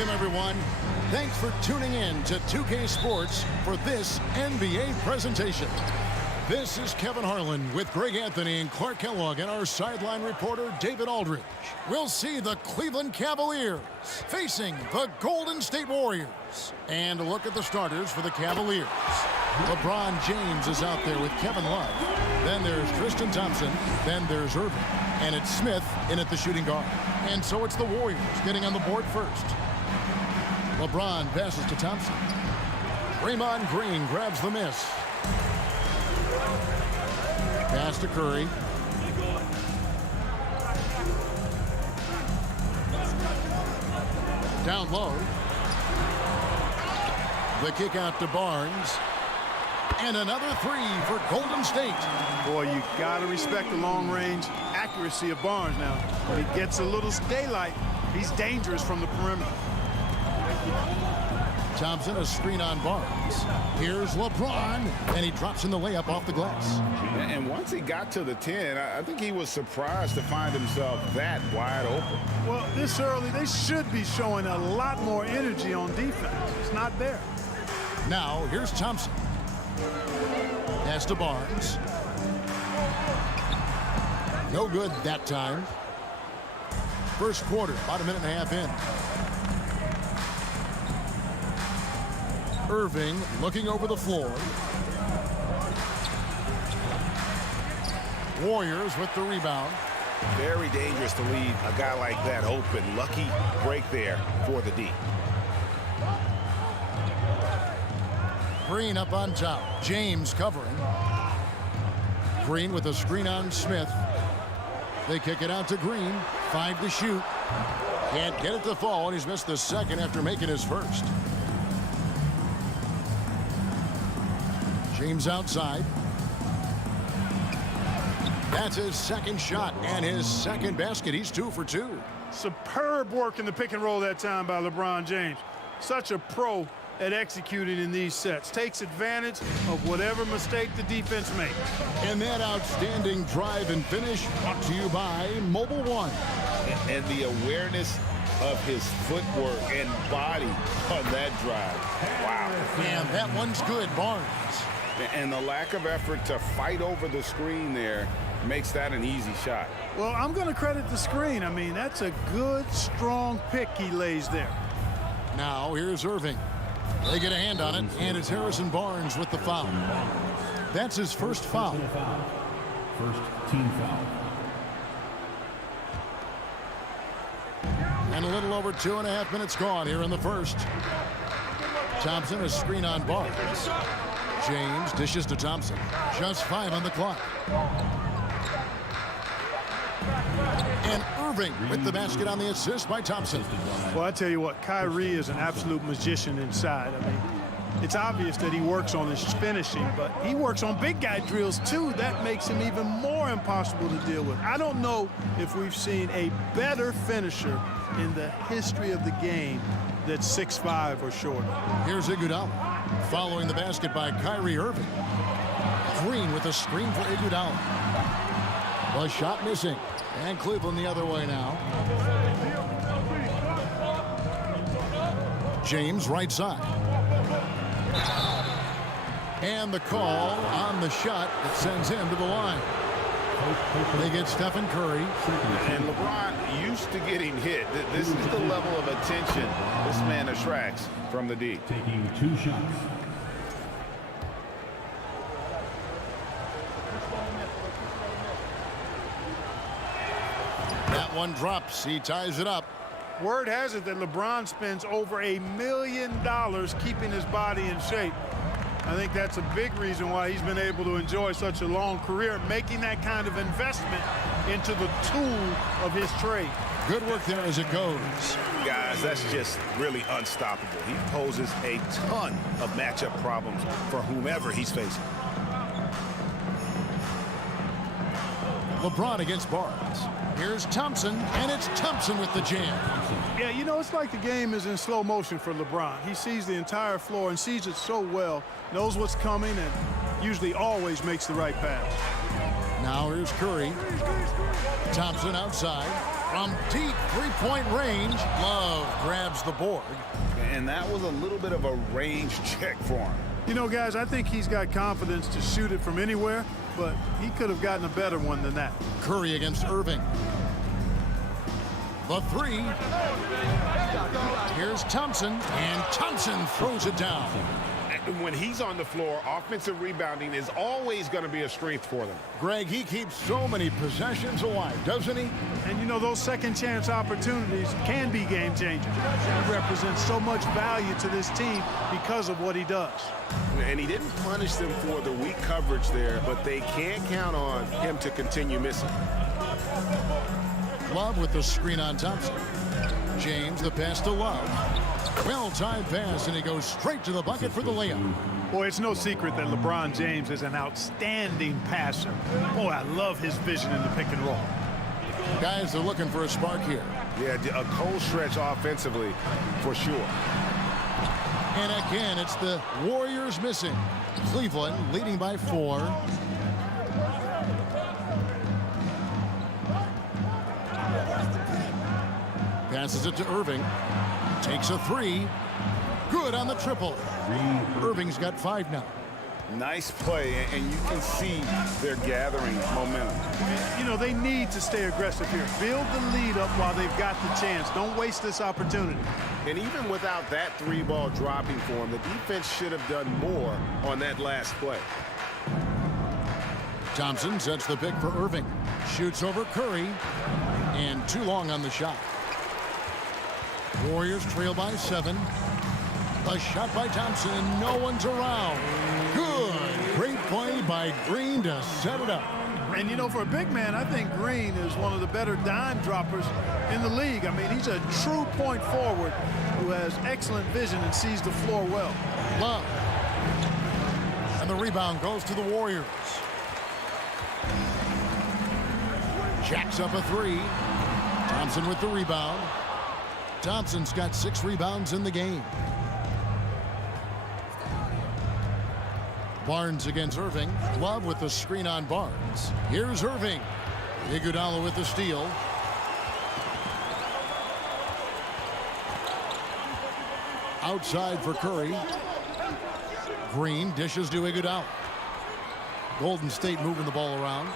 Welcome, everyone. Thanks for tuning in to 2K Sports for this NBA presentation. This is Kevin Harlan with Greg Anthony and Clark Kellogg and our sideline reporter, David Aldridge. We'll see the Cleveland Cavaliers facing the Golden State Warriors. And a look at the starters for the Cavaliers. LeBron James is out there with Kevin Love. Then there's Tristan Thompson. Then there's Irving. And it's Smith in at the shooting guard. And so it's the Warriors getting on the board first. LeBron passes to Thompson. Draymond Green grabs the miss. Pass to Curry. Down low. The kick out to Barnes. And another three for Golden State. Boy, you got to respect the long-range accuracy of Barnes now. When he gets a little daylight, he's dangerous from the perimeter. Thompson, a screen on Barnes. Here's LeBron, and he drops in the layup off the glass. And once he got to the 10, I think he was surprised to find himself that wide open. Well, this early, they should be showing a lot more energy on defense. It's not there. Now, here's Thompson. Pass to Barnes. No good that time. First quarter, about a minute and a half in. Irving looking over the floor. Warriors with the rebound. Very dangerous to leave a guy like that open. Lucky break there for the D. Green up on top. James covering. Green with a screen on Smith. They kick it out to Green. 5 to shoot. Can't get it to fall, and he's missed the second after making his first. James outside. That's his second shot and his second basket. He's 2 for 2. Superb work in the pick and roll that time by LeBron James. Such a pro at executing in these sets. Takes advantage of whatever mistake the defense makes. And that outstanding drive and finish brought to you by Mobile One. And the awareness of his footwork and body on that drive. Wow. And that one's good, Barnes. And the lack of effort to fight over the screen there makes that an easy shot. Well, I'm going to credit the screen. I mean, that's a good, strong pick he lays there. Now, here's Irving. They get a hand on it, and it's Harrison Barnes with the foul. That's his first foul. First team foul. And a little over 2.5 minutes gone here in the first. Thompson, a screen on Barnes. James dishes to Thompson. Just 5 on the clock. And Irving with the basket on the assist by Thompson. Well, I tell you what, Kyrie is an absolute magician inside. I mean, it's obvious that he works on his finishing, but he works on big guy drills too. That makes him even more impossible to deal with. I don't know if we've seen a better finisher in the history of the game that's 6'5" or shorter. Here's Iguodala following the basket by Kyrie Irving. Green with a screen for Iguodala. The shot missing. And Cleveland the other way now. James right side. And the call on the shot that sends him to the line. They get Stephen Curry. And LeBron used to getting hit. This is the level of attention this man attracts from the D. Taking 2 shots. That one drops. He ties it up. Word has it that LeBron spends over $1 million keeping his body in shape. I think that's a big reason why he's been able to enjoy such a long career, making that kind of investment into the tool of his trade. Good work there as it goes. Guys, that's just really unstoppable. He poses a ton of matchup problems for whomever he's facing. LeBron against Barnes. Here's Thompson, and it's Thompson with the jam. Yeah, you know, it's like the game is in slow motion for LeBron. He sees the entire floor and sees it so well, knows what's coming, and usually always makes the right pass. Now here's Curry. Thompson outside. From deep three-point range, Love grabs the board. And that was a little bit of a range check for him. You know, guys, I think he's got confidence to shoot it from anywhere, but he could have gotten a better one than that. Curry against Irving. The three. Here's Thompson, and Thompson throws it down. When he's on the floor, offensive rebounding is always going to be a strength for them. Greg, he keeps so many possessions alive, doesn't he? And, you know, those second-chance opportunities can be game changers. He represents so much value to this team because of what he does. And he didn't punish them for the weak coverage there, but they can't count on him to continue missing. Love with the screen on Thompson. James, the pass to Love. Well-timed pass, and he goes straight to the bucket for the layup. Boy, it's no secret that LeBron James is an outstanding passer. Boy, I love his vision in the pick and roll. Guys, they're looking for a spark here. Yeah, a cold stretch offensively for sure. And again, it's the Warriors missing. Cleveland leading by 4. Passes it to Irving. Takes a 3. Good on the triple. Irving's got 5 now. Nice play, and you can see they're gathering momentum. You know, they need to stay aggressive here. Build the lead up while they've got the chance. Don't waste this opportunity. And even without that 3-ball dropping for him, the defense should have done more on that last play. Thompson sets the pick for Irving. Shoots over Curry. And too long on the shot. Warriors trail by 7. A shot by Thompson, and no one's around. Good. Great play by Green to set it up. And, you know, for a big man, I think Green is one of the better dime droppers in the league. I mean, he's a true point forward who has excellent vision and sees the floor well. Love. And the rebound goes to the Warriors. Jacks up a 3. Thompson with the rebound. Thompson's got 6 rebounds in the game. Barnes against Irving. Love with the screen on Barnes. Here's Irving. Iguodala with the steal. Outside for Curry. Green dishes to Iguodala. Golden State moving the ball around.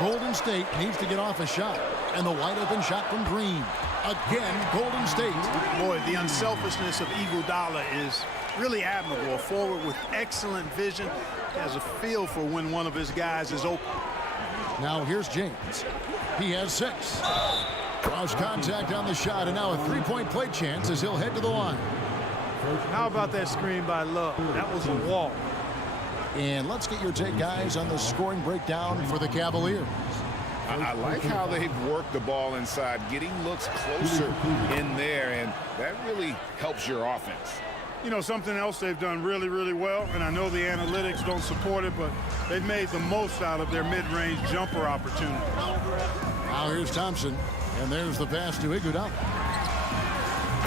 Golden State needs to get off a shot. And the wide open shot from Green. Again, Golden State. Boy, the unselfishness of Iguodala is really admirable. A forward with excellent vision. Has a feel for when one of his guys is open. Now here's James. He has 6. Draws contact on the shot, and now a 3-point play chance as he'll head to the line. How about that screen by Love? That was a wall. And let's get your take, guys, on the scoring breakdown for the Cavaliers. I like how they've worked the ball inside, getting looks closer in there, and that really helps your offense. You know, something else they've done really, really well, and I know the analytics don't support it, but they've made the most out of their mid-range jumper opportunities. Now here's Thompson, and there's the pass to Iguodala.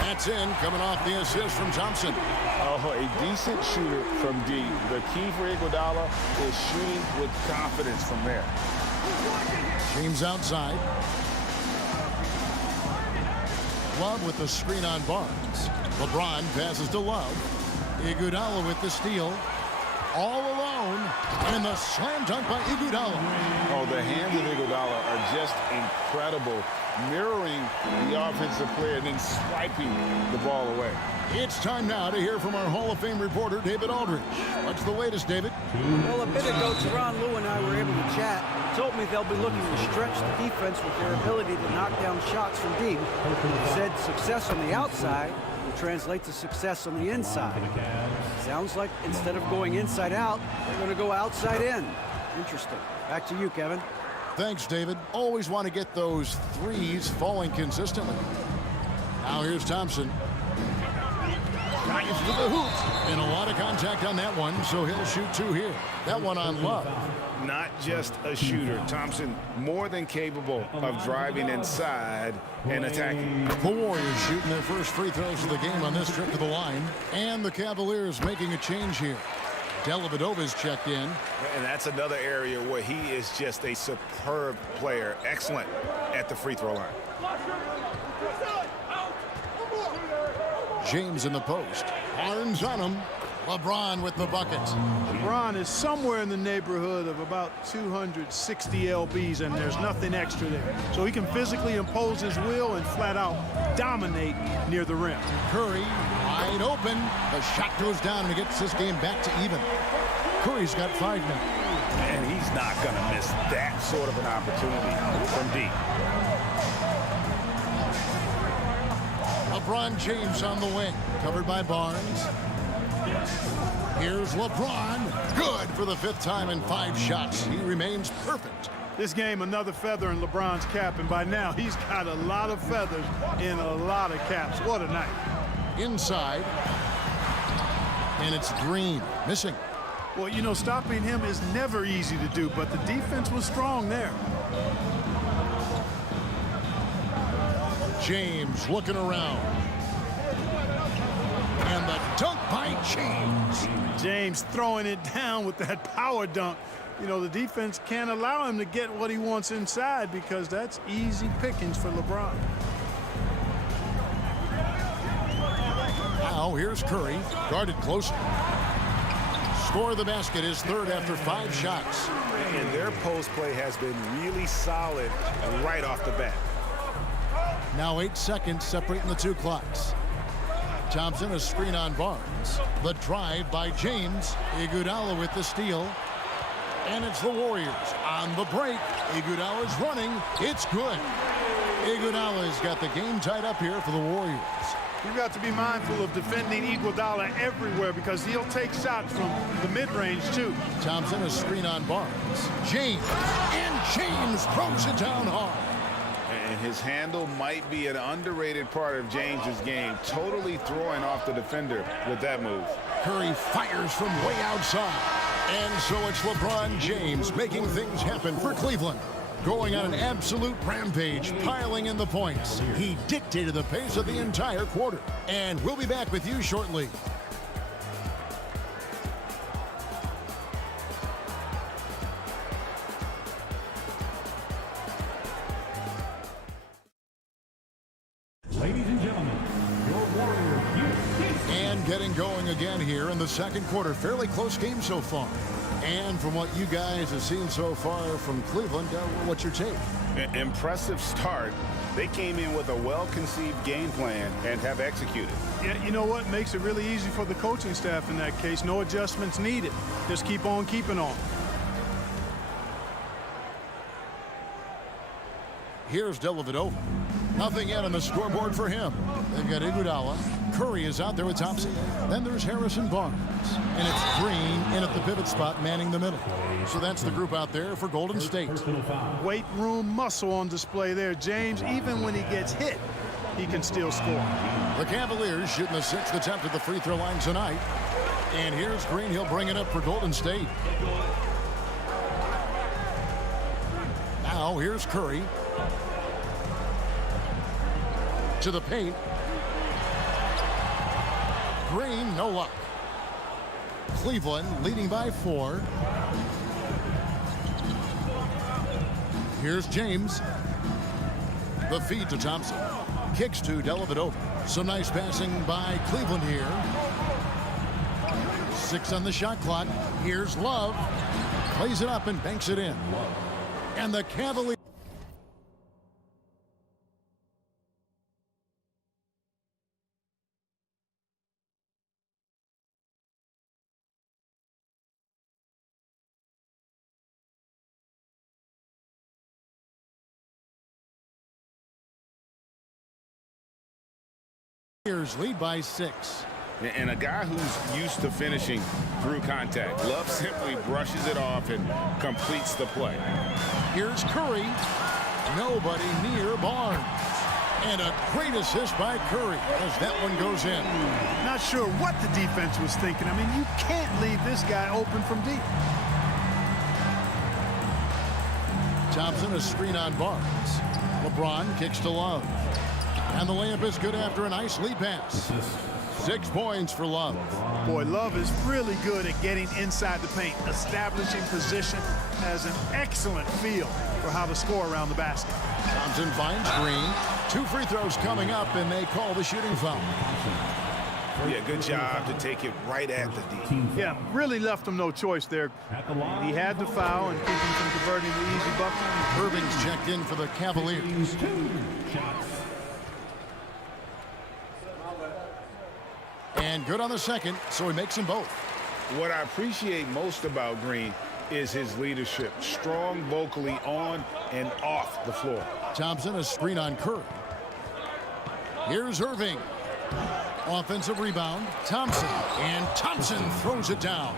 That's in, coming off the assist from Thompson. Oh, a decent shooter from deep. The key for Iguodala is shooting with confidence from there. James outside. Love with the screen on Barnes. LeBron passes to Love. Iguodala with the steal. All alone. And the slam dunk by Iguodala. Oh, the hands of Iguodala are just incredible. Mirroring the offensive player and then swiping the ball away. It's time now to hear from our Hall of Fame reporter, David Aldridge. What's the latest, David? Well, a bit ago, Teron Lue and I were able to chat. He told me they'll be looking to stretch the defense with their ability to knock down shots from deep. He said success on the outside will translate to success on the inside. Sounds like instead of going inside out, they're going to go outside in. Interesting. Back to you, Kevin. Thanks, David. Always want to get those threes falling consistently. Now here's Thompson. Drives to the hoop. And a lot of contact on that one, so he'll shoot 2 here. That one on Love. Not just a shooter. Thompson more than capable of driving inside and attacking. The Warriors shooting their first free throws of the game on this trip to the line. And the Cavaliers making a change here. Dellavedova's checked in. And that's another area where he is just a superb player. Excellent at the free throw line. James in the post. Barnes on him. LeBron with the bucket. LeBron is somewhere in the neighborhood of about 260 lbs, and there's nothing extra there. So he can physically impose his will and flat out dominate near the rim. Curry wide open. The shot goes down and it gets this game back to even. Curry's got 5 now. And he's not going to miss that sort of an opportunity from deep. LeBron James on the wing. Covered by Barnes. Here's LeBron. Good for the 5th time in 5 shots. He remains perfect. This game, another feather in LeBron's cap, and by now he's got a lot of feathers in a lot of caps. What a night. Inside. And it's Green. Missing. Well, you know, stopping him is never easy to do, but the defense was strong there. James looking around. And the dunk by James. James throwing it down with that power dunk. You know, the defense can't allow him to get what he wants inside because that's easy pickings for LeBron. Now here's Curry. Guarded closely. Score of the basket is 3rd after 5 shots. And their post play has been really solid right off the bat. Now 8 seconds separating the 2 clocks. Thompson, a screen on Barnes. The drive by James. Iguodala with the steal. And it's the Warriors on the break. Iguodala's running. It's good. Iguodala's got the game tied up here for the Warriors. You've got to be mindful of defending Iguodala everywhere because he'll take shots from the mid-range, too. Thompson, a screen on Barnes. James. And James throws it down hard. And his handle might be an underrated part of James's game, totally throwing off the defender with that move. Curry fires from way outside. And so it's LeBron James making things happen for Cleveland. Going on an absolute rampage, piling in the points. He dictated the pace of the entire quarter. And we'll be back with you shortly. Ladies and gentlemen, your Warriors. And getting going again here in the 2nd quarter. Fairly close game so far. And from what you guys have seen so far from Cleveland, what's your take? Impressive start. They came in with a well-conceived game plan and have executed. Yeah, you know what? Makes it really easy for the coaching staff in that case. No adjustments needed. Just keep on keeping on. Here's Dellavedova. Nothing yet on the scoreboard for him. They've got Iguodala. Curry is out there with Thompson. Then there's Harrison Barnes. And it's Green in at the pivot spot, manning the middle. So that's the group out there for Golden State. Weight room muscle on display there. James, even when he gets hit, he can still score. The Cavaliers shooting the 6th attempt at the free throw line tonight. And here's Green. He'll bring it up for Golden State. Now here's Curry. To the paint. Green, no luck. Cleveland leading by 4. Here's James. The feed to Thompson. Kicks to Dellavedova. Some nice passing by Cleveland here. 6 on the shot clock. Here's Love. Plays it up and banks it in. And the Cavaliers. Lead by 6. And a guy who's used to finishing through contact. Love simply brushes it off and completes the play. Here's Curry. Nobody near Barnes. And a great assist by Curry as that one goes in. Not sure what the defense was thinking. I mean, you can't leave this guy open from deep. Thompson, a screen on Barnes. LeBron kicks to Love. And the layup is good after a nice lead pass. 6 points for Love. Boy, Love is really good at getting inside the paint, establishing position, has an excellent feel for how to score around the basket. Thompson finds Green. 2 free throws coming up, and they call the shooting foul. Yeah, good job to take it right at the D. Yeah, really left him no choice there. He had to foul and keep him from converting the easy bucket. Irving's checked in for the Cavaliers. And good on the second, so he makes them both. What I appreciate most about Green is his leadership. Strong vocally on and off the floor. Thompson, a screen on Curry. Here's Irving. Offensive rebound, Thompson. And Thompson throws it down.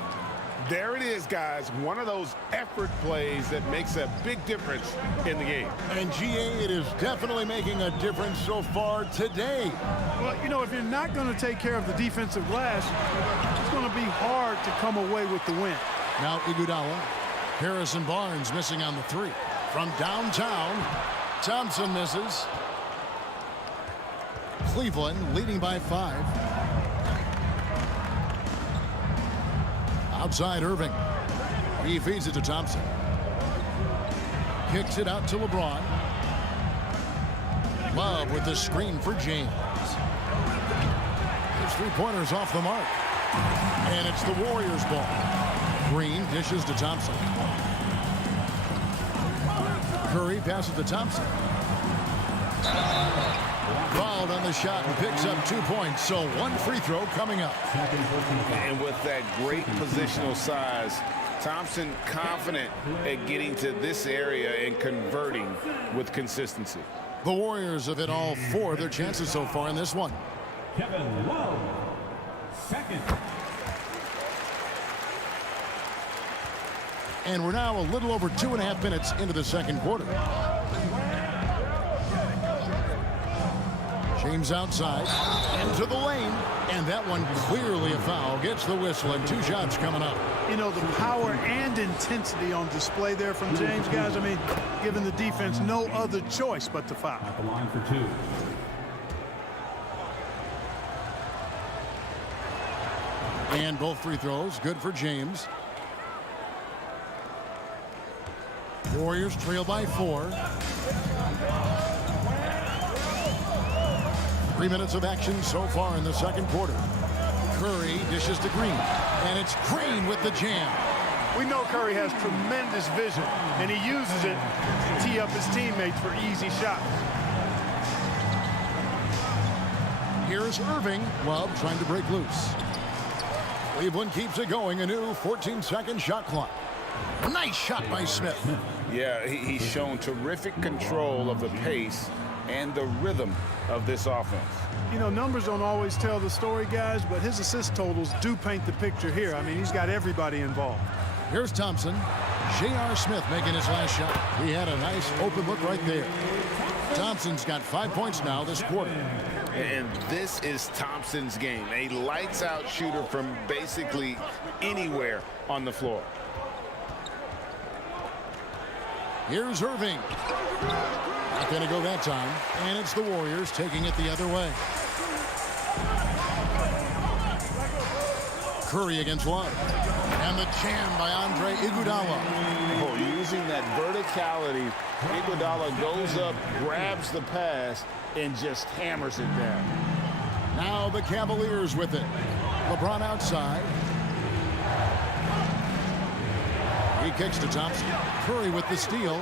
There it is, guys. One of those effort plays that makes a big difference in the game. And GA, it is definitely making a difference so far today. Well, you know, if you're not going to take care of the defensive glass, it's going to be hard to come away with the win. Now Iguodala. Harrison Barnes missing on the 3. From downtown, Thompson misses. Cleveland leading by 5. Outside Irving. He feeds it to Thompson. Kicks it out to LeBron. Love with the screen for James. His 3-pointers off the mark. And it's the Warriors ball. Green dishes to Thompson. Curry passes to Thompson. Fouled on the shot and picks up 2 points. So 1 free throw coming up. And with that great positional size, Thompson confident at getting to this area and converting with consistency. The Warriors have hit all 4 of their chances so far in this one. Kevin Love, second. And we're now a little over 2.5 minutes into the second quarter. James outside, into the lane, and that one clearly a foul. Gets the whistle and 2 shots coming up. You know, the power and intensity on display there from James, guys. I mean, giving the defense no other choice but to foul. At the line for 2. And both free throws good for James. Warriors trail by 4. 3 minutes of action so far in the second quarter. Curry dishes to Green, and it's Green with the jam. We know Curry has tremendous vision, and he uses it to tee up his teammates for easy shots. Here's Irving. Love trying to break loose. Cleveland keeps it going. A new 14-second shot clock. Nice shot by Smith. Yeah, he's shown terrific control of the pace and the rhythm of this offense. You know, numbers don't always tell the story, guys, but his assist totals do paint the picture here. I mean, he's got everybody involved. Here's Thompson. J.R. Smith making his last shot. He had a nice open look right there. Thompson's got 5 points now this quarter. And this is Thompson's game. A lights-out shooter from basically anywhere on the floor. Here's Irving. Not going to go that time. And it's the Warriors taking it the other way. Curry against Love. And the jam by Andre Iguodala. Oh, using that verticality, Iguodala goes up, grabs the pass, and just hammers it down. Now the Cavaliers with it. LeBron outside. He kicks to Thompson. Curry with the steal.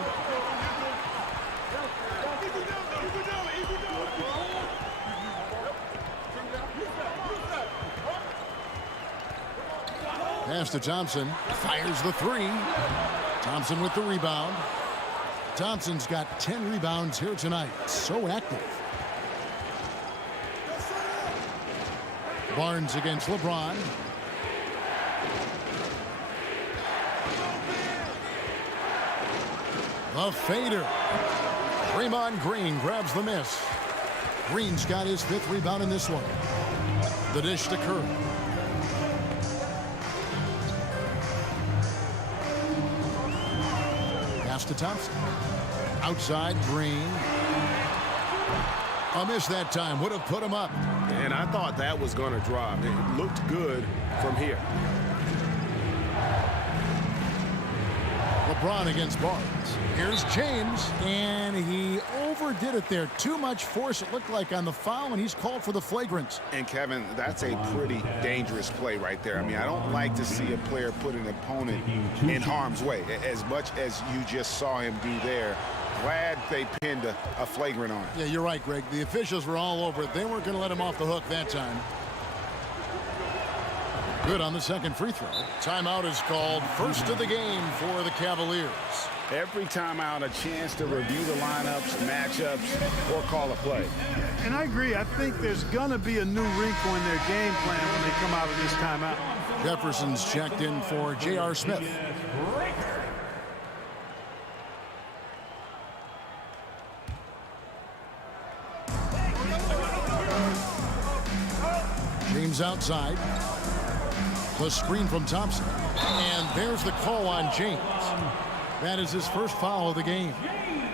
Pass to Thompson. Fires the 3. Thompson with the rebound. Thompson's got 10 rebounds here tonight. So active. Barnes against LeBron. The fader. Draymond Green grabs the miss. Green's got his 5th rebound in this one. The dish to Curry. Pass to Thompson. Outside Green. A miss that time would have put him up. And I thought that was going to drop. It looked good from here. LeBron against Barnes. Here's James, and he overdid it there. Too much force, it looked like, on the foul, and he's called for the flagrant. And, Kevin, that's a pretty dangerous play right there. I mean, I don't like to see a player put an opponent in harm's way, as much as you just saw him do there. Glad they pinned a flagrant on him. Yeah, you're right, Greg. The officials were all over it. They weren't going to let him off the hook that time. Good on the second free throw. Timeout is called. First of the game for the Cavaliers. Every timeout, a chance to review the lineups, matchups, or call a play. And I agree. I think there's going to be a new wrinkle in their game plan when they come out of this timeout. Jefferson's checked in for J.R. Smith. James outside. The screen from Thompson. And there's the call on James. That is his first foul of the game.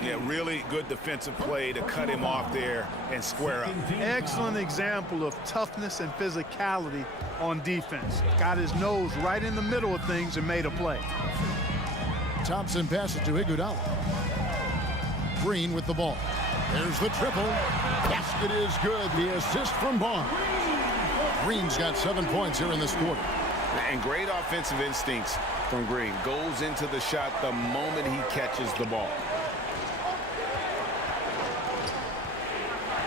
Yeah, really good defensive play to cut him off there and square up. Excellent example of toughness and physicality on defense. Got his nose right in the middle of things and made a play. Thompson passes to Iguodala. Green with the ball. There's the triple. Basket is good. The assist from Barnes. Green's got 7 points here in this quarter. And great offensive instincts from Green. Goes into the shot the moment he catches the ball.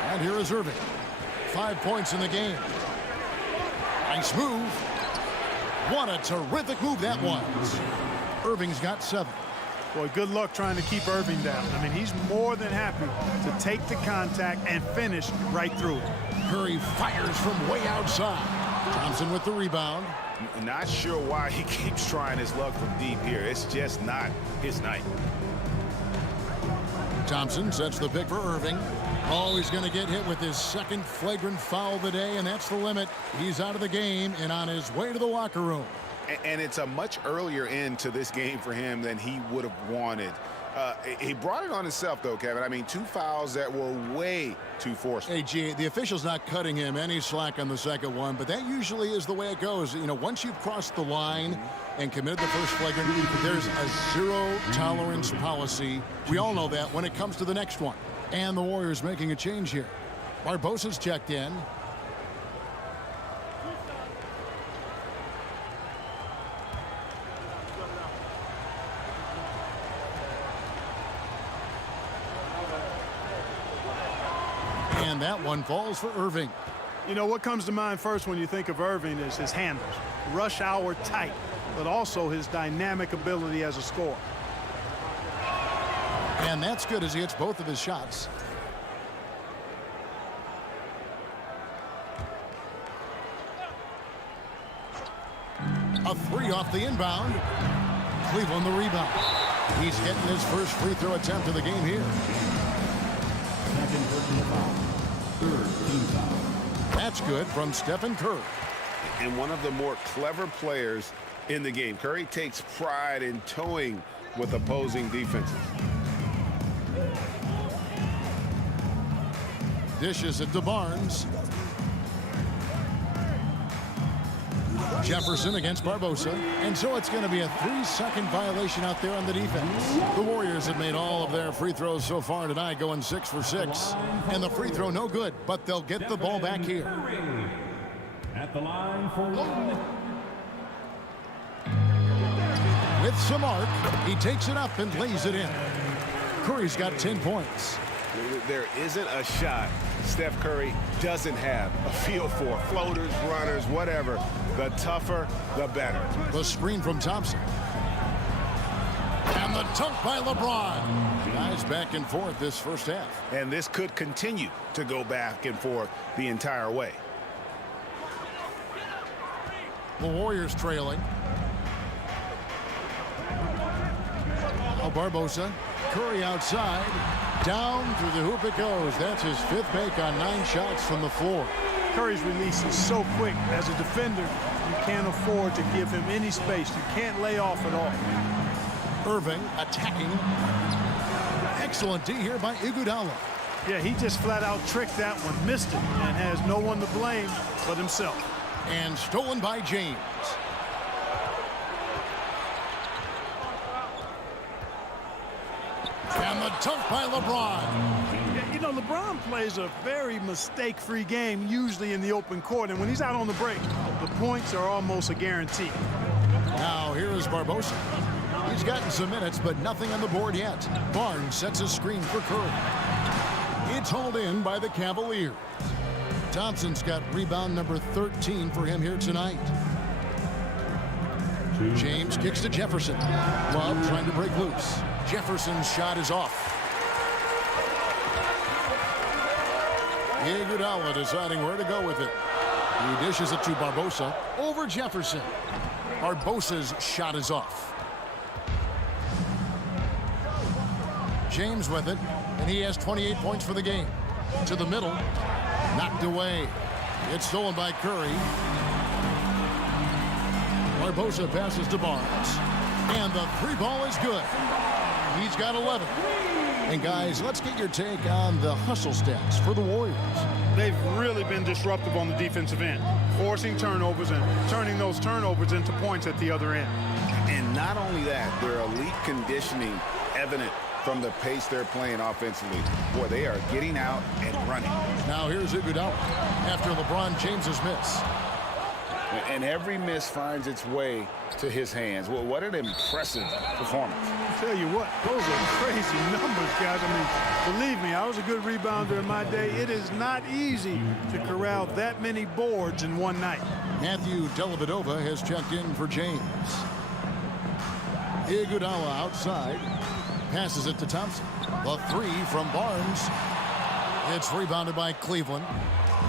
And here is Irving. 5 points in the game. Nice move. What a terrific move that was. Irving's got 7. Boy, good luck trying to keep Irving down. I mean, he's more than happy to take the contact and finish right through it. Curry fires from way outside. Thompson with the rebound. Not sure why he keeps trying his luck from deep here. It's just not his night. Thompson sets the pick for Irving. Oh, he's going to get hit with his second flagrant foul of the day, and that's the limit. He's out of the game and on his way to the locker room. And it's a much earlier end to this game for him than he would have wanted. He brought it on himself, though, Kevin. I mean, 2 fouls that were way too forceful. Hey, G, the official's not cutting him any slack on the second one, but that usually is the way it goes. You know, once you've crossed the line and committed the first flagrant, there's a zero-tolerance policy. We all know that when it comes to the next one. And the Warriors making a change here. Barbosa's checked in. And that one falls for Irving. You know, what comes to mind first when you think of Irving is his handles. Rush hour tight, but also his dynamic ability as a scorer. And that's good as he hits both of his shots. A 3 off the inbound. Cleveland the rebound. He's getting his first free throw attempt of the game here. Second personal foul. Third team foul. That's good from Stephen Curry. And one of the more clever players in the game. Curry takes pride in toying with opposing defenses. Dishes it to Barnes. Jefferson against Barbosa. And so it's going to be a 3-second violation out there on the defense. The Warriors have made all of their free throws so far tonight, going 6 for 6. And the free throw no good, but they'll get the ball back here. At the line for one. With some arc, he takes it up and lays it in. Curry's got 10 points. There isn't a shot Steph Curry doesn't have a feel for. Floaters, runners, whatever. The tougher, the better. The screen from Thompson. And the dunk by LeBron. Guys back and forth this first half. And this could continue to go back and forth the entire way. The Warriors trailing. Now Barbosa. Curry outside. Down through the hoop it goes. That's his 5th make on 9 shots from the floor. Curry's release is so quick. As a defender, you can't afford to give him any space. You can't lay off at all. Irving attacking. Excellent D here by Iguodala. Yeah, he just flat out tricked that one, missed it, and has no one to blame but himself. And stolen by James. And the dunk by LeBron. Yeah, you know, LeBron plays a very mistake-free game, usually in the open court, and when he's out on the break, the points are almost a guarantee. Now here is Barbosa. He's gotten some minutes, but nothing on the board yet. Barnes sets a screen for Curry. It's hauled in by the Cavaliers. Thompson's got rebound number 13 for him here tonight. James kicks to Jefferson. Love trying to break loose. Jefferson's shot is off. Iguodala deciding where to go with it. He dishes it to Barbosa over Jefferson. Barbosa's shot is off. James with it, and he has 28 points for the game. To the middle, knocked away. It's stolen by Curry. Barbosa passes to Barnes, and the three ball is good. He's got 11. And guys, let's get your take on the hustle stats for the Warriors. They've really been disruptive on the defensive end, forcing turnovers and turning those turnovers into points at the other end. And not only that, their elite conditioning evident from the pace they're playing offensively. Boy, they are getting out and running. Now here's Iguodala after LeBron James's miss. And every miss finds its way to his hands. Well, what an impressive performance. I'll tell you what, those are crazy numbers, guys. I mean, believe me, I was a good rebounder in my day. It is not easy to corral that many boards in one night. Matthew Dellavedova has checked in for James. Iguodala outside. Passes it to Thompson. The three from Barnes. It's rebounded by Cleveland.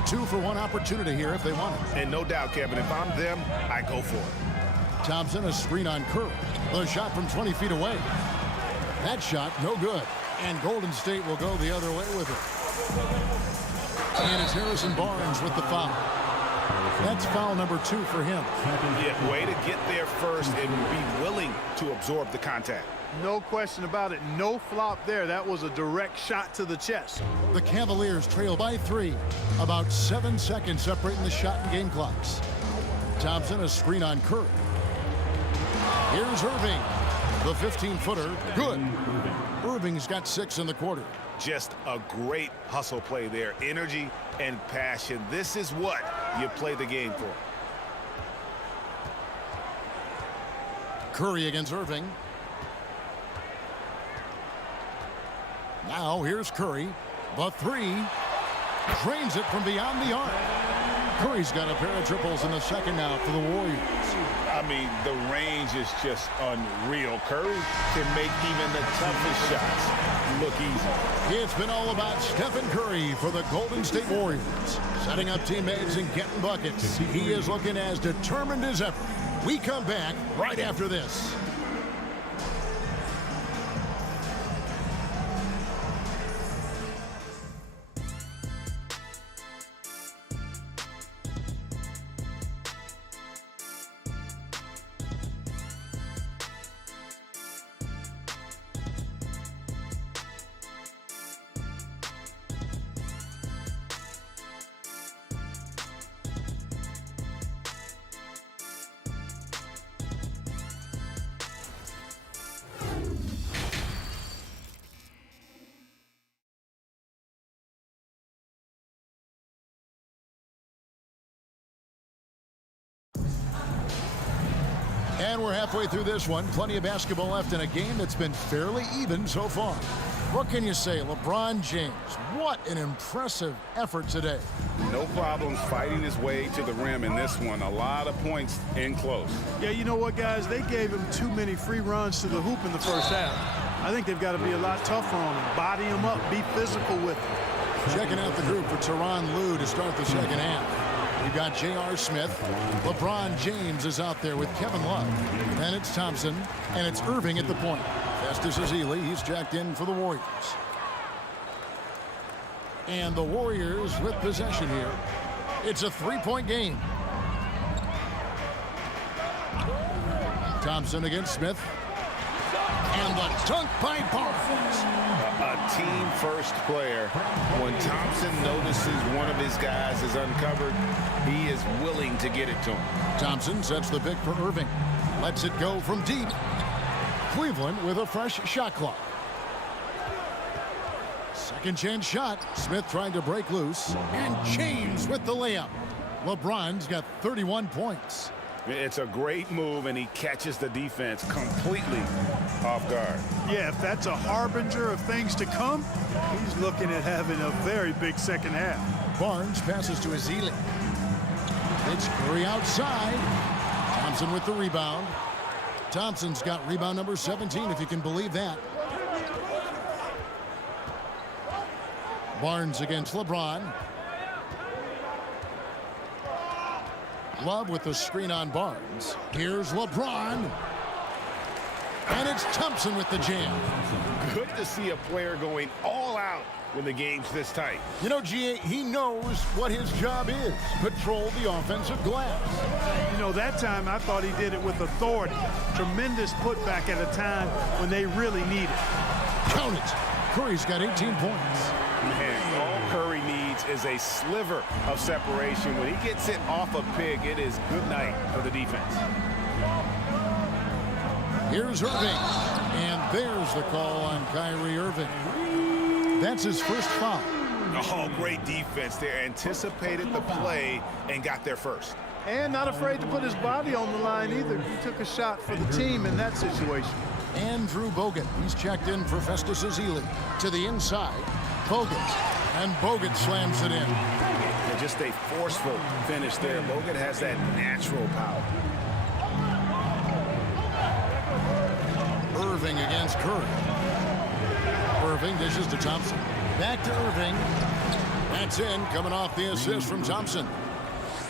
2-for-1 opportunity here if they want it. And no doubt, Kevin, if I'm them, I go for it. Thompson, a screen on Curry. The shot from 20 feet away. That shot, no good. And Golden State will go the other way with it. And it's Harrison Barnes with the foul. That's foul number 2 for him. Yeah, way to get there first and be willing to absorb the contact. No question about it. No flop there. That was a direct shot to the chest. The Cavaliers trail by 3. About 7 seconds separating the shot and game clocks. Thompson, a screen on Curry. Here's Irving. The 15-footer, good. Irving's got 6 in the quarter. Just a great hustle play there. Energy and passion. This is what you play the game for. Curry against Irving. Now here's Curry. The 3. Drains it from beyond the arc. Curry's got a pair of triples in the second now for the Warriors. I mean, the range is just unreal. Curry can make even the toughest shots look easy. It's been all about Stephen Curry for the Golden State Warriors. Setting up teammates and getting buckets. He is looking as determined as ever. We come back right after this. And we're halfway through this one. Plenty of basketball left in a game that's been fairly even so far. What can you say? LeBron James, what an impressive effort today. No problems fighting his way to the rim in this one. A lot of points in close. Yeah, you know what, guys? They gave him too many free runs to the hoop in the first half. I think they've got to be a lot tougher on him. Body him up. Be physical with him. Checking out the group for Tyronn Lue to start the second half. You've got J.R. Smith. LeBron James is out there with Kevin Love. And it's Thompson. And it's Irving at the point. Festus Ezeli, he's jacked in for the Warriors. And the Warriors with possession here. It's a three-point game. Thompson against Smith. And the dunk by Barnes. A team-first player. When Thompson notices one of his guys is uncovered, he is willing to get it to him. Thompson sets the pick for Irving. Lets it go from deep. Cleveland with a fresh shot clock. Second chance shot. Smith trying to break loose. And James with the layup. LeBron's got 31 points. It's a great move, and he catches the defense completely off guard. Yeah, if that's a harbinger of things to come, he's looking at having a very big second half. Barnes passes to Ezeli. It's Curry outside. Thompson with the rebound. Thompson's got rebound number 17, if you can believe that. Barnes against LeBron. Love with the screen on Barnes. Here's LeBron. And it's Thompson with the jam. Good to see a player going all out when the game's this tight. You know, G.A., he knows what his job is. Patrol the offensive glass. You know, that time I thought he did it with authority. Tremendous putback at a time when they really need it. Count it. Curry's got 18 points. Man, all Curry needs is a sliver of separation. When he gets it off a pick, it is good night for the defense. Here's Irving. And there's the call on Kyrie Irving. That's his first foul. Oh, great defense there. Anticipated the play and got there first. And not afraid to put his body on the line either. He took a shot for the team in that situation. Andrew Bogut. He's checked in for Festus Ezeli. To the inside. Bogut. And Bogut slams it in. And just a forceful finish there. Bogut has that natural power. Irving against Curry. Irving dishes to Thompson. Back to Irving. That's in, coming off the assist from Thompson.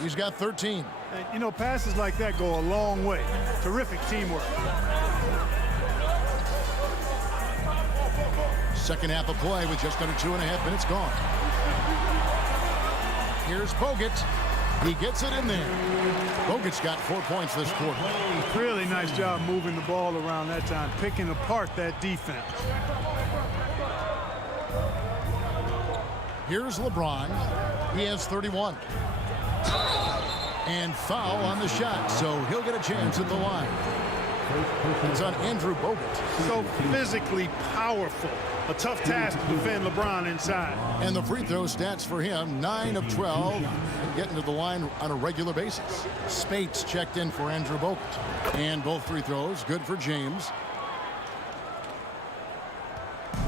He's got 13. And, you know, passes like that go a long way. Terrific teamwork. Second half of play with just under 2.5 minutes gone. Here's Bogut. He gets it in there. Bogut's got 4 points this quarter. Really nice job moving the ball around that time, picking apart that defense. Here's LeBron. He has 31. And foul on the shot, so he'll get a chance at the line. It's on Andrew Bogut. So physically powerful. A tough task to defend LeBron inside. And the free throw stats for him, 9 of 12, and getting to the line on a regular basis. Spates checked in for Andrew Bogut. And both free throws, good for James.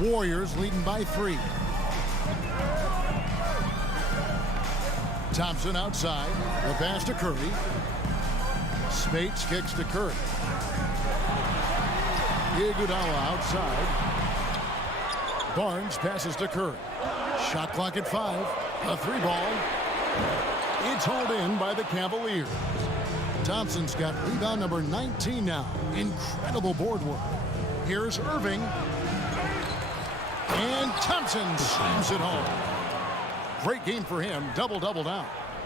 Warriors leading by 3. Thompson outside. The pass to Curry. Spates kicks to Curry. Iguodala outside. Barnes passes to Curry. Shot clock at 5. A 3-ball. It's hauled in by the Cavaliers. Thompson's got rebound number 19 now. Incredible board work. Here's Irving. And Thompson slams it home. Great game for him. Double-double now.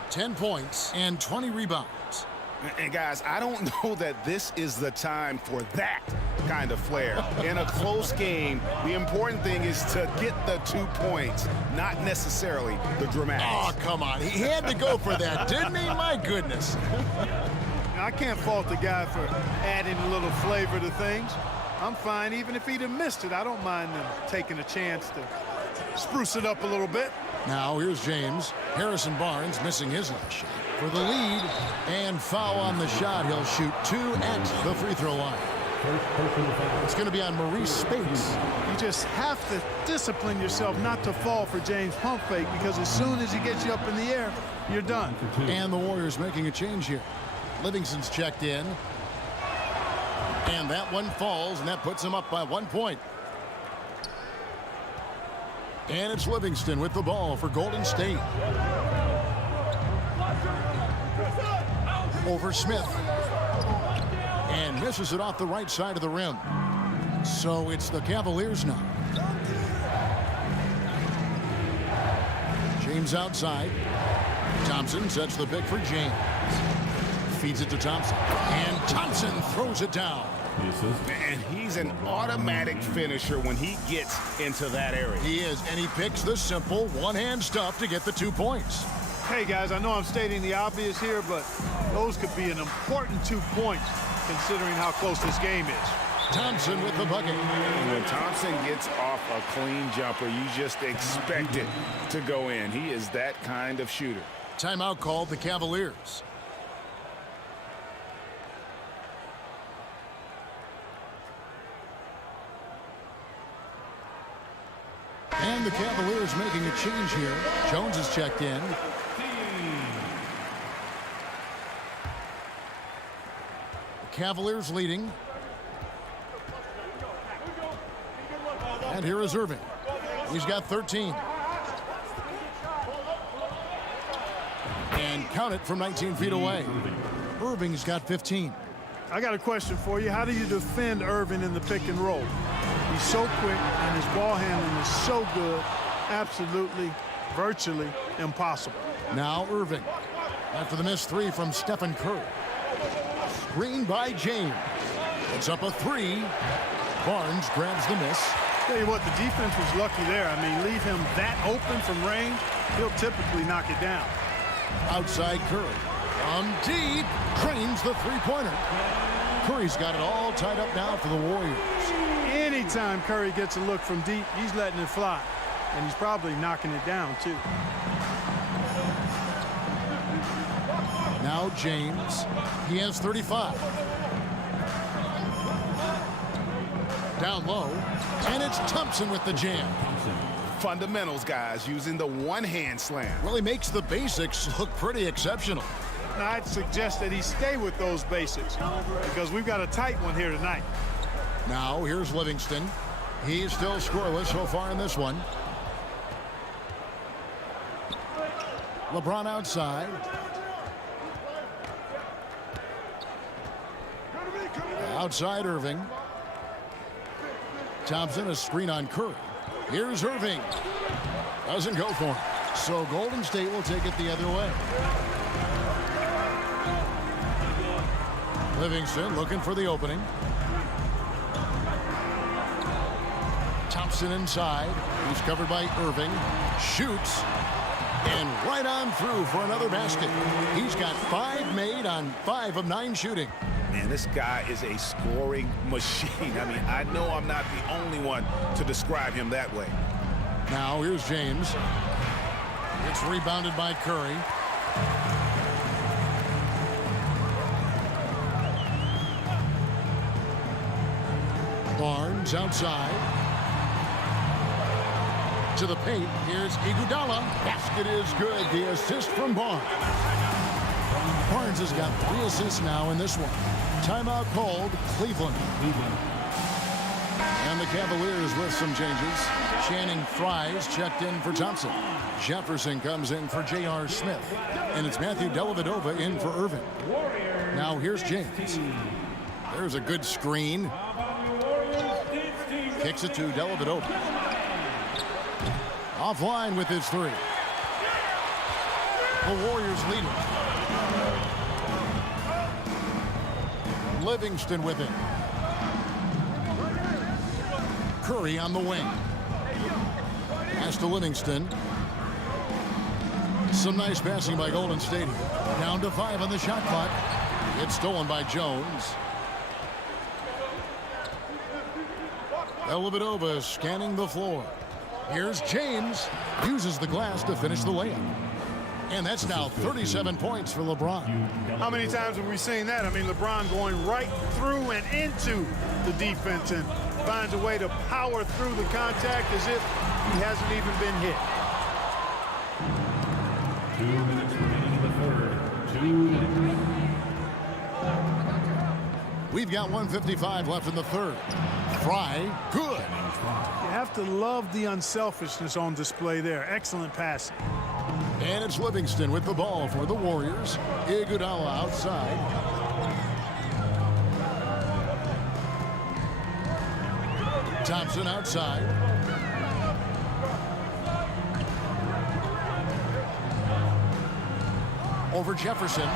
10 points and 20 rebounds. And guys, I don't know that this is the time for that kind of flair. In a close game, the important thing is to get the 2 points, not necessarily the dramatics. Oh, come on. He had to go for that, didn't he? My goodness. I can't fault the guy for adding a little flavor to things. I'm fine even if he'd have missed it. I don't mind them taking a chance to spruce it up a little bit. Now here's James. Harrison Barnes missing his last shot for the lead. And foul on the shot. He'll shoot 2 at the free throw line. It's going to be on Maurice Spates. You just have to discipline yourself not to fall for James' pump fake, because as soon as he gets you up in the air, you're done. And the Warriors making a change here. Livingston's checked in. And that one falls, and that puts him up by 1 point. And it's Livingston with the ball for Golden State. Over Smith. And misses it off the right side of the rim. So it's the Cavaliers now. James outside. Thompson sets the pick for James. Feeds it to Thompson. And Thompson throws it down. The assist. And he's an automatic finisher when he gets into that area. He is, and he picks the simple one-hand stuff to get the 2 points. Hey, guys, I know I'm stating the obvious here, but those could be an important 2 points considering how close this game is. Thompson with the bucket. And when Thompson gets off a clean jumper, you just expect it to go in. He is that kind of shooter. Timeout called the Cavaliers. And the Cavaliers making a change here. Jones is checked in. The Cavaliers leading. And here is Irving. He's got 13. And count it from 19 feet away. Irving's got 15. I got a question for you. How do you defend Irving in the pick and roll? He's so quick and his ball handling is so good. Absolutely, virtually impossible. Now Irving. After the missed 3 from Stephen Curry. Screen by James. It's up a 3. Barnes grabs the miss. Tell you what, the defense was lucky there. I mean, leave him that open from range, he'll typically knock it down. Outside Curry. From deep. Drains the three-pointer. Curry's got it all tied up now for the Warriors. Anytime Curry gets a look from deep, he's letting it fly. And he's probably knocking it down, too. Now James. He has 35. Down low. And it's Thompson with the jam. Fundamentals, guys, using the one-hand slam. Really makes the basics look pretty exceptional. Now, I'd suggest that he stay with those basics because we've got a tight one here tonight. Now here's Livingston. He's still scoreless so far in this one. LeBron outside. Outside Irving. Thompson, a screen on Curry. Here's Irving. Doesn't go for him. So Golden State will take it the other way. Livingston looking for the opening. Thompson inside. He's covered by Irving. Shoots. And right on through for another basket. He's got 5 made on 5 of 9 shooting. Man, this guy is a scoring machine. I mean, I know I'm not the only one to describe him that way. Now here's James. It's rebounded by Curry. Barnes outside. To the paint. Here's Iguodala. Basket is good. The assist from Barnes. Barnes has got 3 assists now in this one. Timeout called Cleveland. And the Cavaliers with some changes. Channing Fries checked in for Thompson. Jefferson comes in for J.R. Smith. And it's Matthew Dellavedova in for Irving. Now here's James. There's a good screen. Kicks it to Dellavedova. Offline with his 3. The Warriors leading. Livingston with it. Curry on the wing. Pass to Livingston. Some nice passing by Golden State. Down to 5 on the shot clock. It's stolen by Jones. Dellavedova scanning the floor. Here's James. Uses the glass to finish the layup. And that's now 37 points for LeBron. How many times have we seen that? I mean, LeBron going right through and into the defense and finds a way to power through the contact as if he hasn't even been hit. 2 minutes remaining in the third. 2 minutes. We've got 1:55 left in the third. Fry, good. You have to love the unselfishness on display there. Excellent passing. And it's Livingston with the ball for the Warriors. Iguodala outside. Thompson outside. Over Jefferson.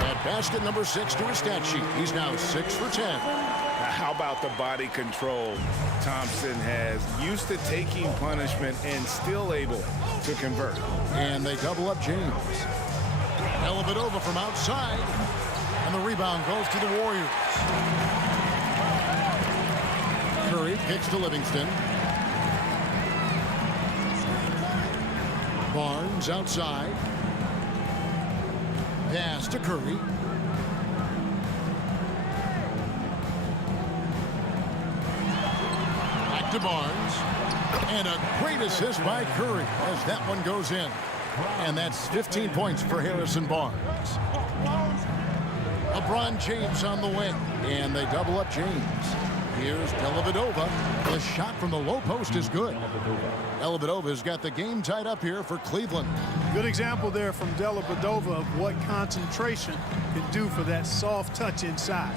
Add basket number 6 to his stat sheet. He's now 6 for 10. Now, how about the body control Thompson has? Used to taking punishment and still able to convert. And they double up James. Dellavedova from outside. And the rebound goes to the Warriors. Curry kicks to Livingston. Barnes outside. Pass to Curry. Back to Barnes. And a great assist by Curry as that one goes in. And that's 15 points for Harrison Barnes. LeBron James on the wing. And they double up James. Here's Dellavedova. The shot from the low post is good. Dellavedova's got the game tied up here for Cleveland. Good example there from Dellavedova of what concentration can do for that soft touch inside.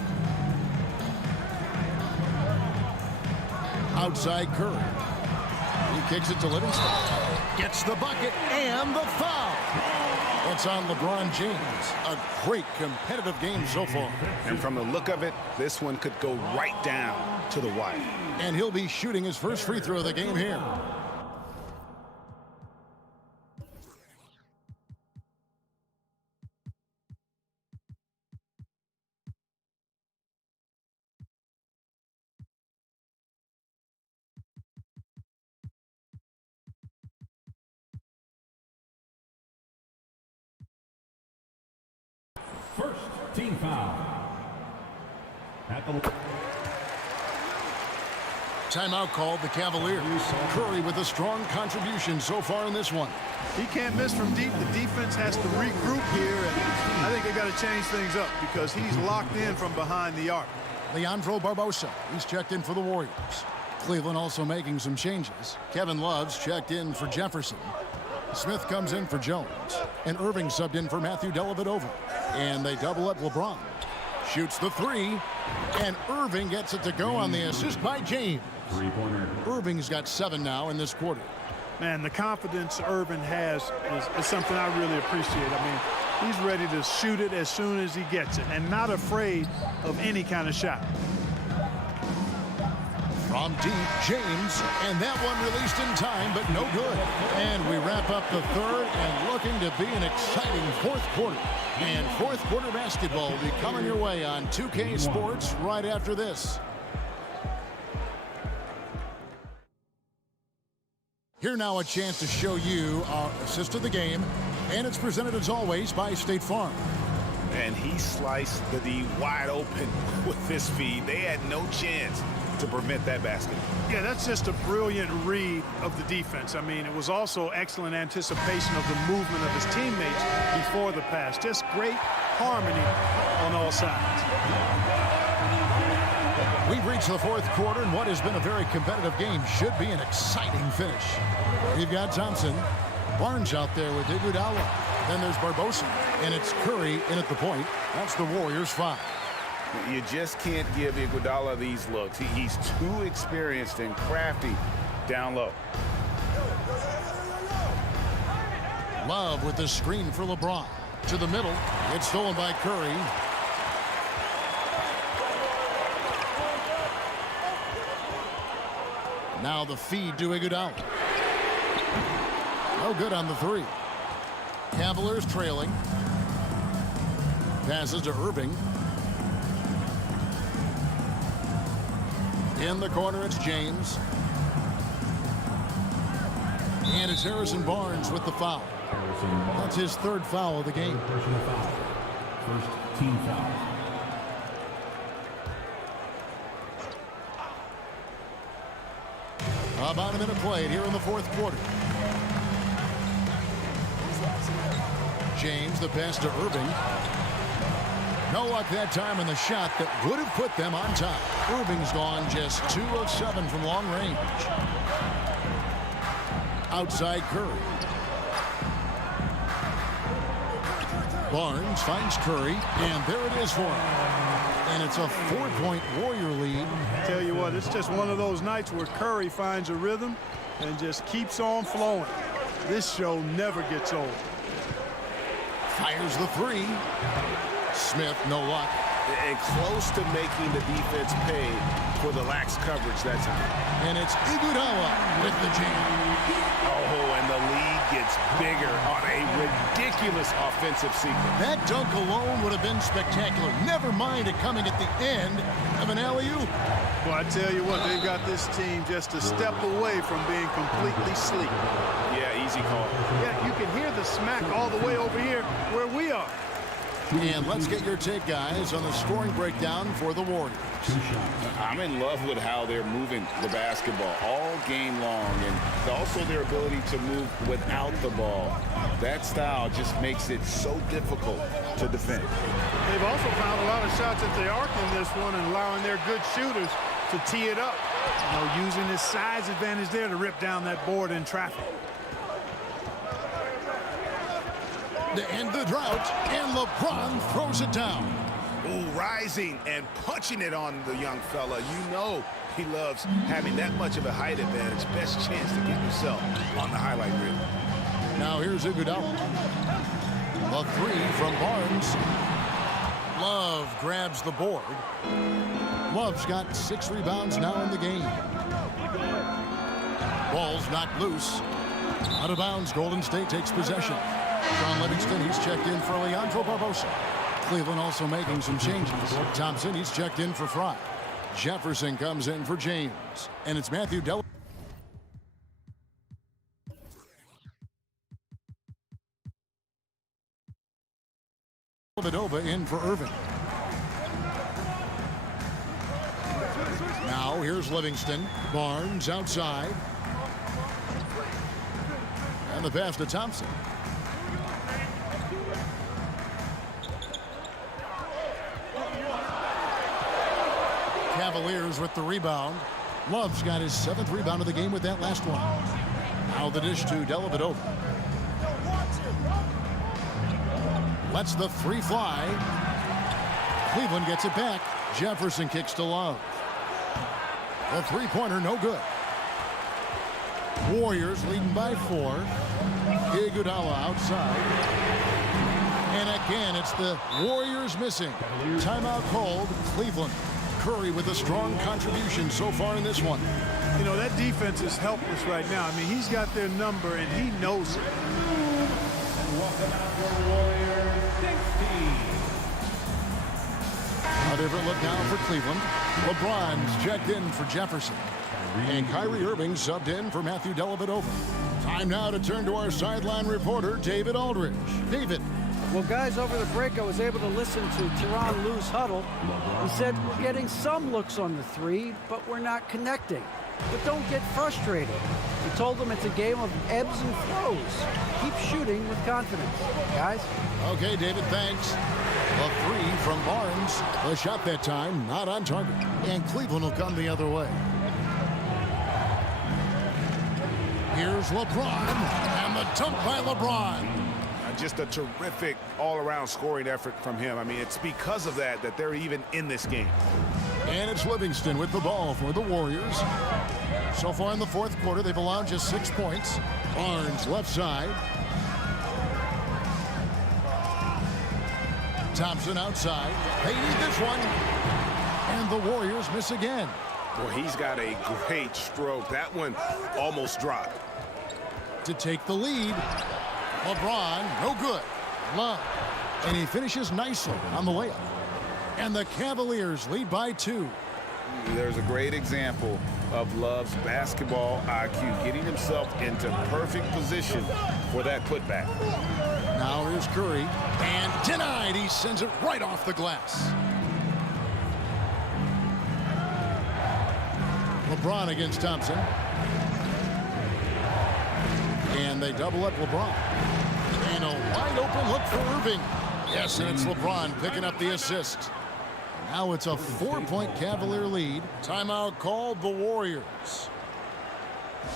Outside Curry. He kicks it to Livingston. Gets the bucket and the foul. That's on LeBron James. A great competitive game so far. And from the look of it, this one could go right down to the wire. And he'll be shooting his first free throw of the game here. First team foul. At the Timeout called the Cavaliers. Curry with a strong contribution so far in this one. He can't miss from deep. The defense has to regroup here, and I think they got to change things up because he's locked in from behind the arc. Leandro Barbosa, he's checked in for the Warriors. Cleveland also making some changes. Kevin Love's checked in for Jefferson. Smith comes in for Jones. And Irving subbed in for Matthew Dellavedova. And they double up LeBron. Shoots the three. And Irving gets it to go on the assist by James. three-pointer. Irving's got 7 now in this quarter. Man, the confidence Irving has is something I really appreciate. I mean, he's ready to shoot it as soon as he gets it and not afraid of any kind of shot. From deep, James, and that one released in time, but no good. And we wrap up the third and looking to be an exciting fourth quarter. And fourth quarter basketball will be coming your way on 2K Sports right after this. Here now a chance to show you our assist of the game, and it's presented as always by State Farm. And he sliced the D wide open with this feed. They had no chance to prevent that basket. Yeah, that's just a brilliant read of the defense. I mean, it was also excellent anticipation of the movement of his teammates before the pass. Just great harmony on all sides. We've reached the fourth quarter, and what has been a very competitive game should be an exciting finish. We've got Thompson, Barnes out there with Iguodala. Then there's Barbosa, and it's Curry in at the point. That's the Warriors' 5. You just can't give Iguodala these looks. He's too experienced and crafty down low. Love with the screen for LeBron. To the middle. It's stolen by Curry. Now the feed to Iguodala. No good on the three. Cavaliers trailing. Passes to Irving. In the corner, it's James. And it's Harrison Barnes with the foul. That's his third foul of the game. Personal foul. First team foul. About a minute played here in the fourth quarter. James, the pass to Irving. No luck that time in the shot that would have put them on top. Irving's gone just 2 of 7 from long range. Outside Curry. Barnes finds Curry, and there it is for him. And it's a 4-point Warrior lead. Tell you what, it's just one of those nights where Curry finds a rhythm and just keeps on flowing. This show never gets old. Fires the three. Smith, no luck. And close to making the defense pay for the lax coverage that time. And it's Iguodala with the jam. Oh, and the lead gets bigger on a ridiculous offensive sequence. That dunk alone would have been spectacular. Never mind it coming at the end of an alley-oop. Well, I tell you what, they've got this team just a step away from being completely sleep. Yeah, easy call. Yeah, you can hear the smack all the way over here where we are. And let's get your take, guys, on the scoring breakdown for the Warriors. I'm in love with how they're moving the basketball all game long, and also their ability to move without the ball. That style just makes it so difficult to defend. They've also found a lot of shots at the arc in this one and allowing their good shooters to tee it up. You know, using his size advantage there to rip down that board in traffic. To end the drought, and LeBron throws it down. Ooh, rising and punching it on the young fella. You know he loves having that much of a height advantage. Best chance to get yourself on the highlight reel. Now here's Iguodala. The three from Barnes. Love grabs the board. Love's got 6 rebounds now in the game. Ball's knocked loose. Out of bounds, Golden State takes possession. John Livingston, he's checked in for Leandro Barbosa. Cleveland also making some changes. Thompson, he's checked in for Fry. Jefferson comes in for James. And it's Matthew Dellavedova in for Irving. Now here's Livingston. Barnes outside. And the pass to Thompson. Cavaliers with the rebound. Love's got his 7th rebound of the game with that last one. Now the dish to Dellavedova. Lets the 3 fly. Cleveland gets it back. Jefferson kicks to Love. The 3-pointer no good. Warriors leading by 4. Iguodala outside. And again, it's the Warriors missing. Timeout called. Cleveland. Curry with a strong contribution so far in this one. You know, that defense is helpless right now. I mean, he's got their number, and he knows it. And welcome out for Warriors 16. A different look now for Cleveland. LeBron's checked in for Jefferson. And Kyrie Irving subbed in for Matthew Dellavedova. Time now to turn to our sideline reporter, David Aldridge. David. Well, guys, over the break, I was able to listen to Tyronn Lue's huddle. He said, we're getting some looks on the 3, but we're not connecting. But don't get frustrated. He told them it's a game of ebbs and flows. Keep shooting with confidence, guys. Okay, David, thanks. A 3 from Barnes. The shot that time, not on target. And Cleveland will come the other way. Here's LeBron, and the dunk by LeBron. Just a terrific all-around scoring effort from him. I mean, it's because of that they're even in this game. And it's Livingston with the ball for the Warriors. So far in the 4th quarter, they've allowed just 6 points. Barnes left side. Thompson outside. They need this one. And the Warriors miss again. Boy, he's got a great stroke. That one almost dropped. To take the lead. LeBron, no good. Love. And he finishes nicely on the layup. And the Cavaliers lead by 2. There's a great example of Love's basketball IQ, getting himself into perfect position for that putback. Now here's Curry. And denied. He sends it right off the glass. LeBron against Thompson. And they double up LeBron. And a wide open look for Irving. Yes, and it's LeBron picking up the assist. Now it's a 4-point Cavalier lead. Timeout called the Warriors.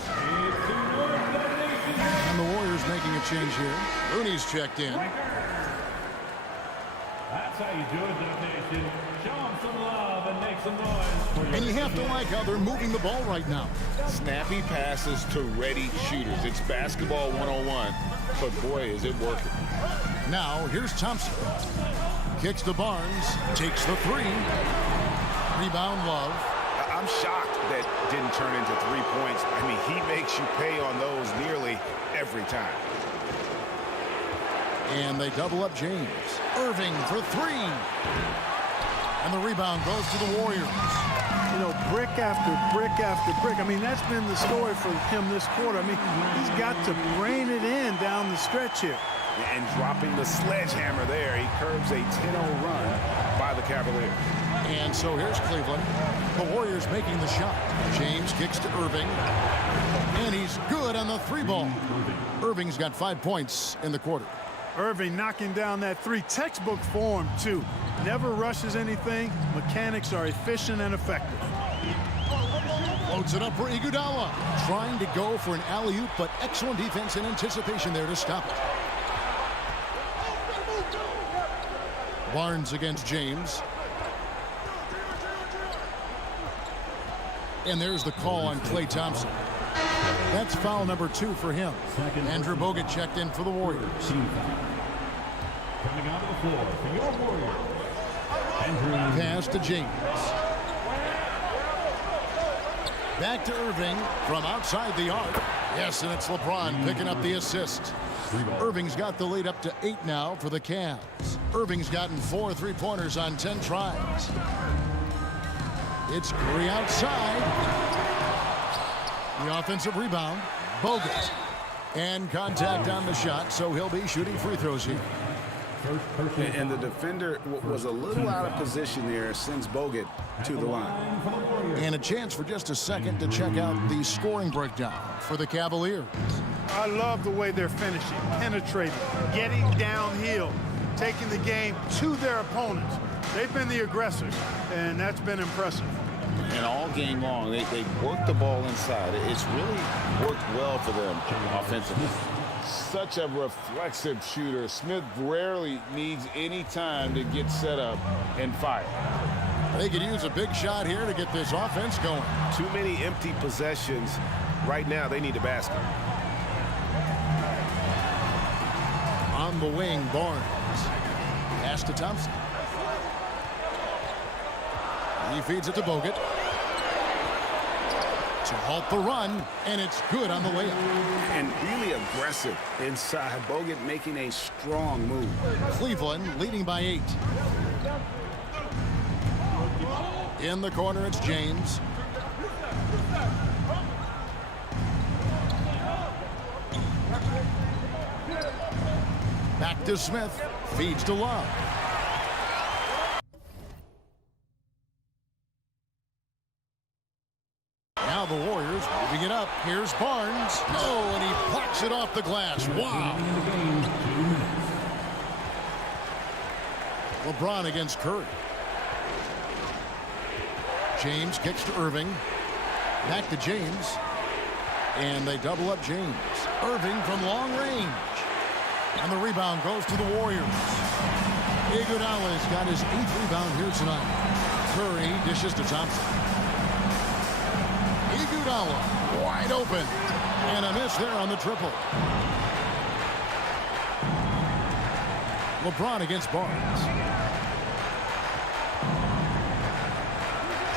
And the Warriors making a change here. Looney's checked in. That's how you do it, Nation. Show them some love and make some noise. And you have to like how they're moving the ball right now. Snappy passes to ready shooters. It's basketball 101, but boy, is it working. Now, here's Thompson. Kicks to Barnes. Takes the three. Rebound, Love. I'm shocked that didn't turn into 3 points. I mean, he makes you pay on those nearly every time. And they double up James. Irving for three. And the rebound goes to the Warriors. You know, brick after brick after brick. I mean, that's been the story for him this quarter. I mean, he's got to rein it in down the stretch here. And dropping the sledgehammer there, he curbs a 10-0 run by the Cavaliers. And so here's Cleveland. The Warriors making the shot. James kicks to Irving. And he's good on the three ball. Irving's got 5 points in the quarter. Irving knocking down that three. Textbook form, too. Never rushes anything. Mechanics are efficient and effective. Loads it up for Iguodala. Trying to go for an alley-oop, but excellent defense and anticipation there to stop it. Barnes against James. And there's the call on Klay Thompson. That's foul number 2 for him. Andrew Bogut checked in for the Warriors. Coming out of the floor for your Warriors. Pass to James. Back to Irving from outside the arc. Yes, and it's LeBron picking up the assist. Irving's got the lead up to 8 now for the Cavs. Irving's gotten 4 3-pointers on 10 tries. It's Curry outside. The offensive rebound. Bogut. And contact on the shot, so he'll be shooting free throws here. And the defender was a little out of position there, sends Bogut to the line. And a chance for just a second to check out the scoring breakdown for the Cavaliers. I love the way they're finishing, penetrating, getting downhill, taking the game to their opponents. They've been the aggressors, and that's been impressive. And all game long, they work the ball inside. It's really worked well for them offensively. Such a reflexive shooter. Smith rarely needs any time to get set up and fire. They could use a big shot here to get this offense going. Too many empty possessions. Right now, they need a basket. On the wing, Barnes. Pass to Thompson. He feeds it to Bogut. To halt the run, and it's good on the layup. And really aggressive inside. Bogut making a strong move. Cleveland leading by 8. In the corner, it's James. Back to Smith. Feeds to Love. Now the Warriors moving it up. Here's Barnes. Oh, and he blocks it off the glass. Wow. LeBron against Curry. James kicks to Irving. Back to James. And they double up James. Irving from long range. And the rebound goes to the Warriors. Iguodala's got his 8th rebound here tonight. Curry dishes to Thompson. Iguodala wide open. And a miss there on the triple. LeBron against Barnes.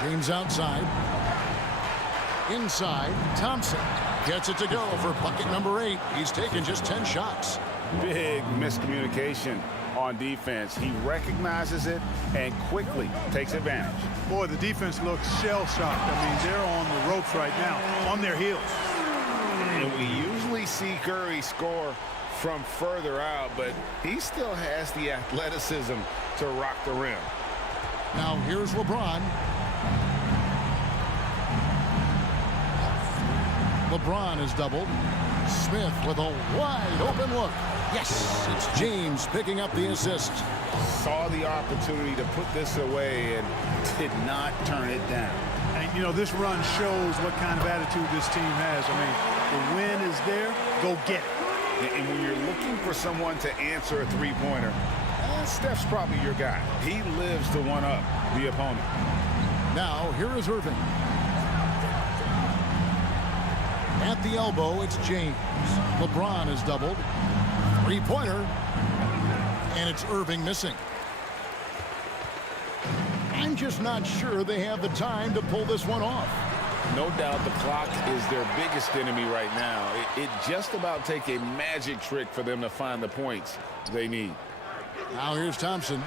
James outside. Inside, Thompson gets it to go for bucket number 8. He's taken just 10 shots. Big miscommunication on defense. He recognizes it and quickly takes advantage. Boy, the defense looks shell-shocked. I mean, they're on the ropes right now, on their heels. And we usually see Curry score from further out, but he still has the athleticism to rock the rim. Now here's LeBron. LeBron is doubled. Smith with a wide open look. Yes, it's James picking up the assist. Saw the opportunity to put this away and did not turn it down. And, you know, this run shows what kind of attitude this team has. I mean, the win is there, go get it. And when you're looking for someone to answer a three-pointer, Steph's probably your guy. He lives to one-up the opponent. Now, here is Irving. At the elbow, it's James. LeBron is doubled. Three-pointer. And it's Irving missing. I'm just not sure they have the time to pull this one off. No doubt the clock is their biggest enemy right now. It just about take a magic trick for them to find the points they need. Now here's Thompson.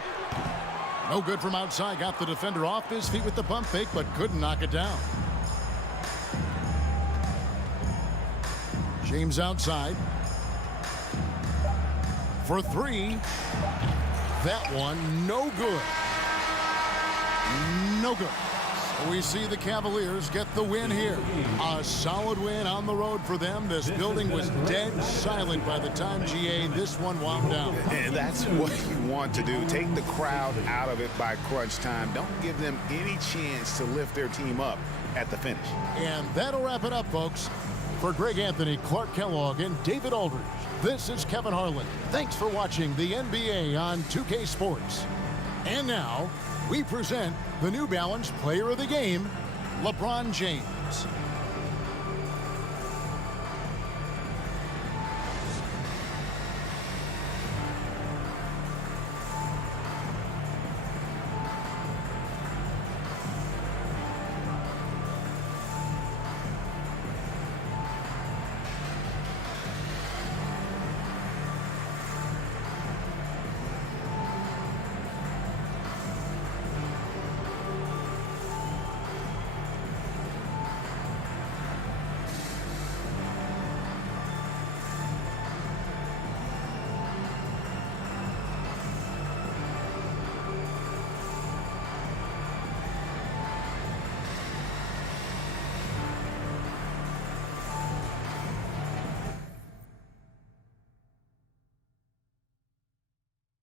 No good from outside. Got the defender off his feet with the pump fake, but couldn't knock it down. James outside. For three. That one, no good. No good. We see the Cavaliers get the win here. A solid win on the road for them. This building was dead silent by the time, GA, this one wound down. And that's what you want to do. Take the crowd out of it by crunch time. Don't give them any chance to lift their team up at the finish. And that'll wrap it up, folks. For Greg Anthony, Clark Kellogg, and David Aldridge, this is Kevin Harlan. Thanks for watching the NBA on 2K Sports. And now, we present the New Balance Player of the Game, LeBron James.